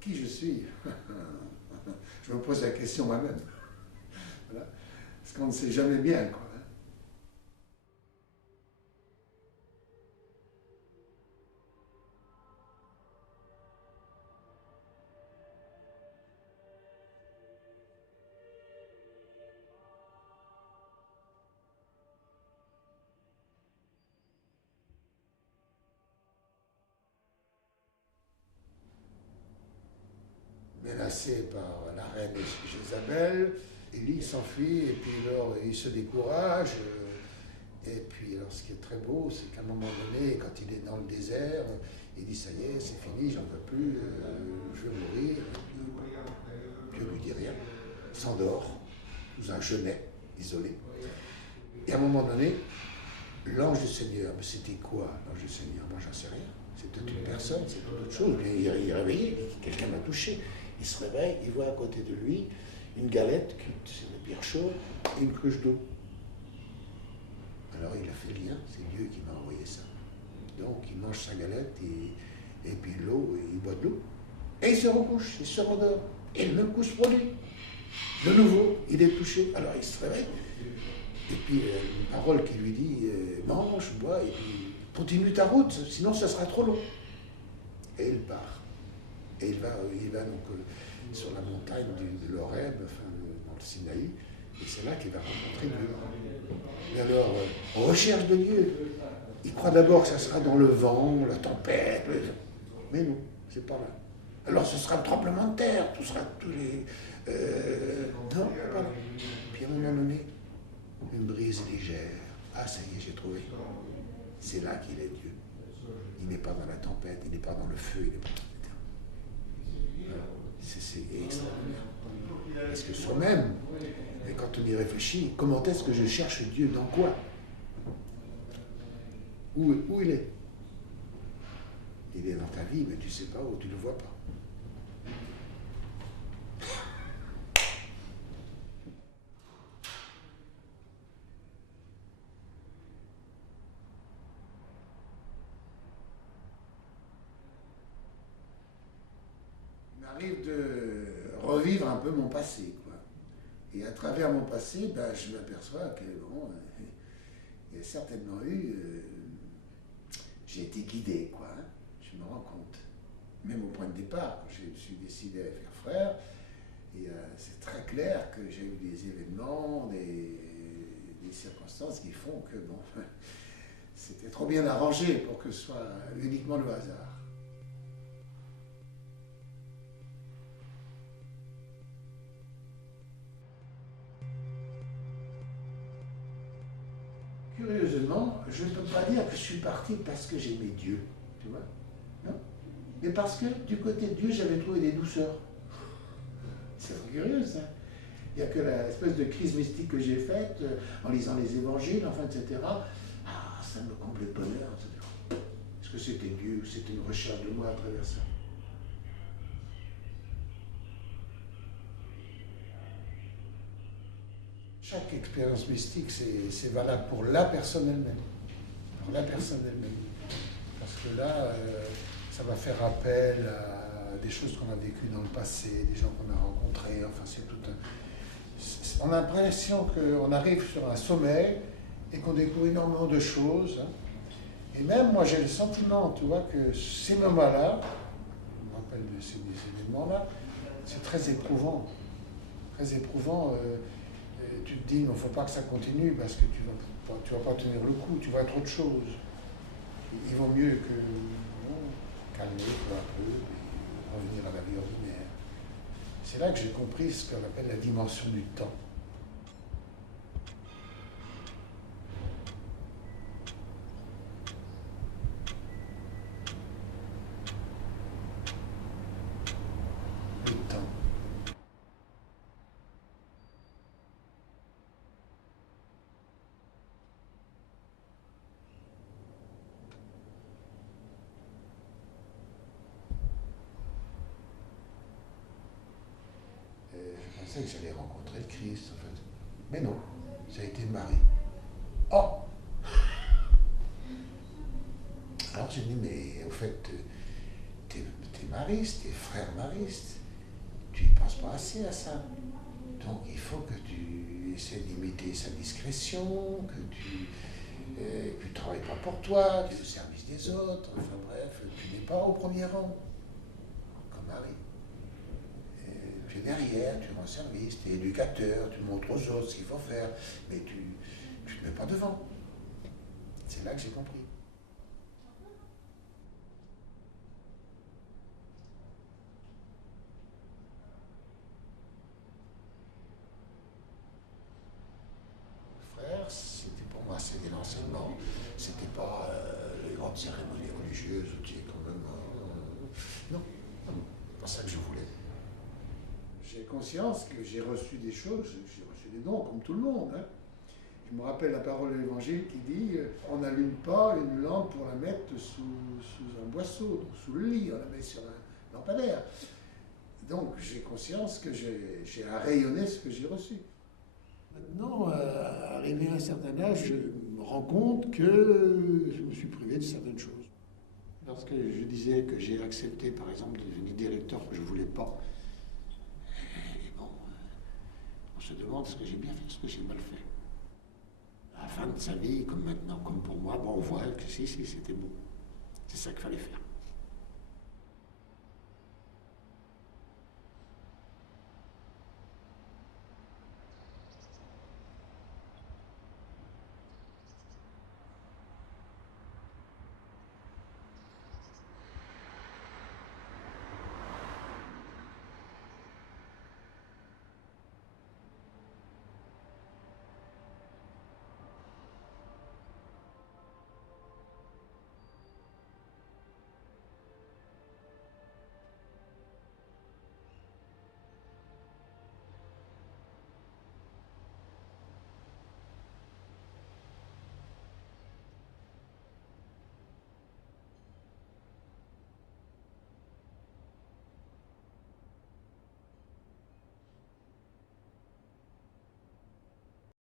qui je suis? Je me pose la question moi-même. Voilà. Parce qu'on ne sait jamais bien, quoi. Menacé par la reine Jézabel, Élie s'enfuit et puis alors il se décourage. Et puis alors ce qui est très beau, c'est qu'à un moment donné, quand il est dans le désert, il dit ça y est, c'est fini, j'en peux plus, je vais mourir. Et puis, Dieu lui dit rien, il s'endort sous un genêt isolé. Et à un moment donné, l'ange du Seigneur, mais c'était quoi l'ange du Seigneur? Moi j'en sais rien. C'est peut-être une personne, c'est peut-être autre chose. Bien, il est réveillé, quelqu'un m'a touché. Il se réveille, il voit à côté de lui une galette cuite sur les pierres chaudes et une cruche d'eau. Alors il a fait le lien, c'est Dieu qui m'a envoyé ça. Donc il mange sa galette et puis l'eau, il boit de l'eau. Et il se recouche, il se rendort. Et le même coup se produit. De nouveau, il est touché. Alors il se réveille. Et puis une parole qui lui dit mange, bois, et puis continue ta route, sinon ça sera trop long. Et il part. Et il va donc sur la montagne de l'Horeb, enfin, dans le Sinaï, et c'est là qu'il va rencontrer Dieu. Et alors, recherche de Dieu. Il croit d'abord que ça sera dans le vent, la tempête, mais non, c'est pas là. Alors ce sera le tremblement de terre, tout sera tous les... non, pas là. Puis à un moment donné, une brise légère. Ah, ça y est, j'ai trouvé. C'est là qu'il est Dieu. Il n'est pas dans la tempête, il n'est pas dans le feu, il n'est pas dans l'éternel. C'est extraordinaire. Parce que soi-même, et quand on y réfléchit, comment est-ce que je cherche Dieu? Dans quoi? Où il est? Il est dans ta vie, mais tu ne sais pas où, tu ne le vois pas. Il m'arrive de revivre un peu mon passé, quoi. Et à travers mon passé, ben, je m'aperçois que bon, il y a certainement eu, j'ai été guidé, quoi. Hein. Je me rends compte. Même au point de départ, quand je me suis décidé à faire frère, et c'est très clair que j'ai eu des événements, des circonstances qui font que bon, c'était trop bien arrangé pour que ce soit uniquement le hasard. Curieusement, je ne peux pas dire que je suis parti parce que j'aimais Dieu, tu vois, non? Mais parce que du côté de Dieu, j'avais trouvé des douceurs. C'est curieux, ça. Il n'y a que l'espèce de crise mystique que j'ai faite en lisant les évangiles, enfin, etc. Ah, ça me comblait de bonheur, etc. Est-ce que c'était Dieu ou c'était une recherche de moi à travers ça? Chaque expérience mystique, c'est valable pour la personne elle-même. Pour la personne elle-même. Parce que là, ça va faire appel à des choses qu'on a vécues dans le passé, des gens qu'on a rencontrés, enfin c'est tout un... On a l'impression qu'on arrive sur un sommet et qu'on découvre énormément de choses. Hein. Et même moi j'ai le sentiment, tu vois, que ces moments-là, je me rappelle de ces événements-là, c'est très éprouvant. Très éprouvant. Tu te dis, il ne faut pas que ça continue parce que tu vas pas tenir le coup, tu vas être autre chose. Il vaut mieux que calmer peu à peu et revenir à la vie ordinaire. C'est là que j'ai compris ce qu'on appelle la dimension du temps. Le temps. Je pensais que j'allais rencontrer le Christ, en fait. Mais non, ça a été Marie. Oh! Alors j'ai dit, mais au fait, T'es mariste, t'es frère mariste. Tu ne penses pas assez à ça. Donc il faut que tu essaies d'imiter sa discrétion, que tu travailles pas pour toi, que tu es au service des autres. Enfin bref, tu n'es pas au premier rang, comme Harry. Tu es derrière, tu rends service, tu es éducateur, tu montres aux autres ce qu'il faut faire, mais tu ne te mets pas devant. C'est là que j'ai compris. Frère, c'était pour moi, c'était l'enseignement. C'était pas les grandes cérémonies religieuses, tu es quand même. Non, c'est pas ça que je voulais. J'ai conscience que j'ai reçu des choses, j'ai reçu des dons, comme tout le monde. Hein. Je me rappelle la parole de l'Évangile qui dit on n'allume pas une lampe pour la mettre sous un boisseau, donc sous le lit, on la met sur un lampadaire. Donc j'ai conscience que j'ai à rayonner ce que j'ai reçu. Maintenant, arrivé à un certain âge, je me rends compte que je me suis privé de certaines choses. Lorsque je disais que j'ai accepté, par exemple, de devenir directeur que je ne voulais pas, et bon, on se demande ce que j'ai bien fait, ce que j'ai mal fait. À la fin de sa vie, comme maintenant, comme pour moi, bon, on voit que si, c'était bon. C'est ça qu'il fallait faire.